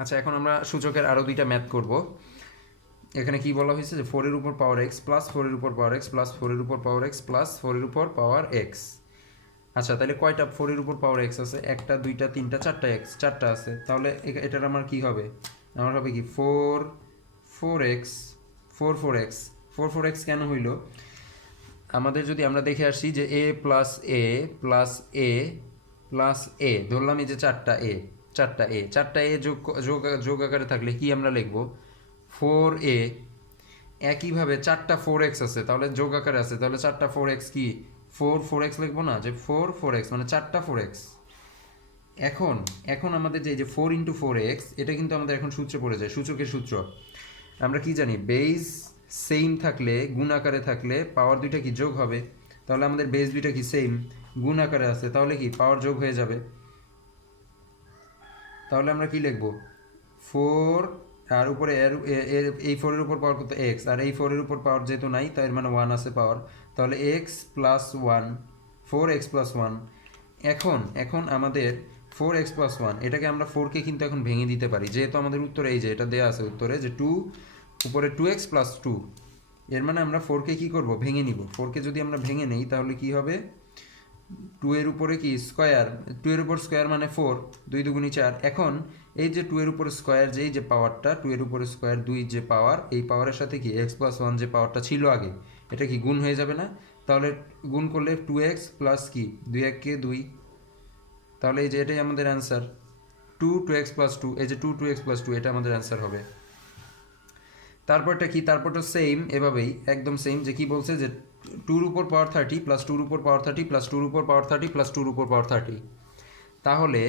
আচ্ছা, এখন আমরা সূচকের আরও দুইটা ম্যাথ করব। এখানে কি বলা হয়েছে যে 4 এর উপর পাওয়ার এক্স প্লাস 4 এর উপর পাওয়ার এক্স প্লাস 4 এর উপর পাওয়ার এক্স প্লাস 4 এর উপর পাওয়ার এক্স। আচ্ছা, তাহলে কয়টা 4 এর উপর পাওয়ার এক্স আছে? একটা, দুইটা, তিনটা, চারটা এক্স, চারটা আছে। তাহলে এটার আমার কি হবে? আমার হবে কি 4 4 এক্স 4 4 এক্স। 4 4 এক্স কেন হইল? আমাদের যদি আমরা দেখে আসি যে এ প্লাস এ প্লাস এ প্লাস এ, ধরলাম এই যে চারটা এ যোগ যোগ যোগ আকারে থাকলে কি আমরা লিখব? 4 এ। একইভাবে চারটা 4 এক্স আছে, তাহলে যোগ আকারে আছে, তাহলে চারটা 4 এক্স কি 4 4 এক্স লিখবো না? যে 4 4 এক্স মানে চারটা 4 এক্স। এখন এখন আমাদের যে 4 × 4 এক্স, এটা কিন্তু আমাদের এখন সূত্রে পড়ে যায়, সূচকের সূত্র। আমরা কি জানি? বেজ সেম থাকলে, গুণ আকারে থাকলে পাওয়ার দুইটা কি যোগ হবে। তাহলে আমাদের বেজ দুইটা কি সেম, গুণ আকারে আছে, তাহলে কি পাওয়ার যোগ হয়ে যাবে। তাহলে আমরা কি লিখবো? 4 আর উপরে এই 4 এর উপর পাওয়ার কত? এক্স। আর এই 4 এর উপর পাওয়ার যেহেতু নাই, তাই এর মানে 1 আছে পাওয়ার। তাহলে এক্স প্লাস 1, 4 এক্স প্লাস 1। এখন এখন আমাদের 4 এক্স প্লাস 1, এটাকে আমরা 4কে কিন্তু এখন ভেঙে দিতে পারি, যেহেতু আমাদের উত্তরে এই যে এটা দেওয়া আছে উত্তরে যে 2 উপরে 2x+2। এর মানে আমরা 4কে কী করবো? ভেঙে নিব। 4কে যদি আমরা ভেঙে নেই তাহলে কি হবে? 2 এর উপরে কি স্কোয়ার, 2 এর উপর স্কোয়ার মানে 4, 2 2 4। এখন এই যে 2 এর উপরে স্কোয়ার, যেই যে পাওয়ারটা 2 এর উপরে স্কোয়ার 2 যে পাওয়ার, এই পাওয়ারের সাথে কি x+1 যে পাওয়ারটা ছিল আগে, এটা কি গুণ হয়ে যাবে না? তাহলে গুণ করলে 2x প্লাস কি 2 1 2। তাহলে এই যে এটাই আমাদের অ্যান্সার, 2 2x+2। এই যে 2 2x+2, এটা আমাদের অ্যান্সার হবে। তারপরটা কি? তারপরটা সেম, এভাবেই একদম সেম, যে কি বলছে যে 2 উপর পাওয়ার 30 প্লাস 2 উপর পাওয়ার 30 প্লাস 2 উপর পাওয়ার 30 প্লাস 2 উপর পাওয়ার 30। তাহলে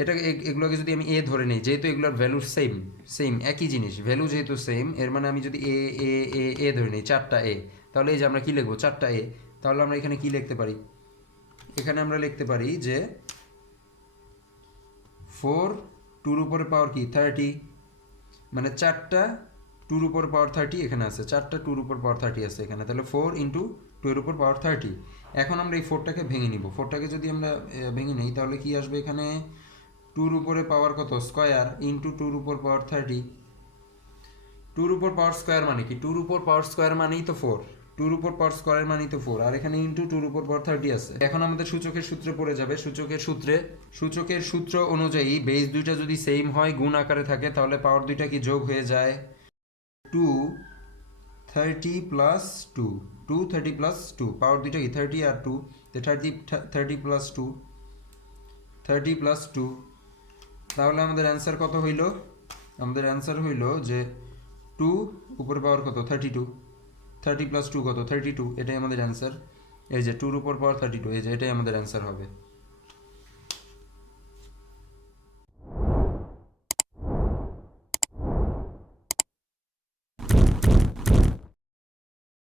এটাকে এগুলোকে যদি আমি এ ধরে নিই, যেহেতু এগুলোর ভ্যালু সেম, সেম একই জিনিস, ভ্যালু যেহেতু সেম, এর মানে আমি যদি এ এ এ এ ধরে নিই, চারটা এ, তাহলে এই যে আমরা কি লিখবো? চারটা এ। তাহলে আমরা এখানে কি লিখতে পারি? এখানে আমরা লিখতে পারি যে 4 2 উপরে পাওয়ার কি 30, মানে চারটা 2 উপর পাওয়ার 30 এখানে আছে, চারটা 2 উপর পাওয়ার 30 আছে এখানে। তাহলে 4 × 2 এর উপর পাওয়ার 30। এখন আমরা এই 4টাকে ভেঙে নিব। 4টাকে যদি আমরা ভেঙে নিই তাহলে কি আসবে এখানে? 2 উপরে পাওয়ার কত? স্কোয়ার ইন্টু 2 উপর পাওয়ার 30। 2 উপর পাওয়ার স্কোয়ার মানে কি? 2 উপর পাওয়ার স্কোয়ার মানেই তো 4। 2 উপর পাওয়ার স্কোয়ার মানেই তো 4, আর এখানে ইন্টু 2 উপর পাওয়ার 30 আছে। এখন আমাদের সূচকের সূত্রে পড়ে যাবে। সূচকের সূত্র অনুযায়ী বেস দুইটা যদি সেম হয়, গুণ আকারে থাকে, তাহলে পাওয়ার দুইটা কি যোগ হয়ে যায়? 2 30 প্লাস 2, 2 30 প্লাস 2, পাওয়ার দুইটা কি 30 আর 2, তো 30 প্লাস 2, 30 প্লাস 2। তাহলে আমাদের অ্যান্সার কত হইল? আমাদের অ্যান্সার হইল যে 2 উপরে পাওয়ার কত? 32। 30 প্লাস 2 কত? 32। এটাই আমাদের অ্যান্সার। এই যে 2 উপর পাওয়ার 32, এই যে এটাই আমাদের অ্যান্সার হবে।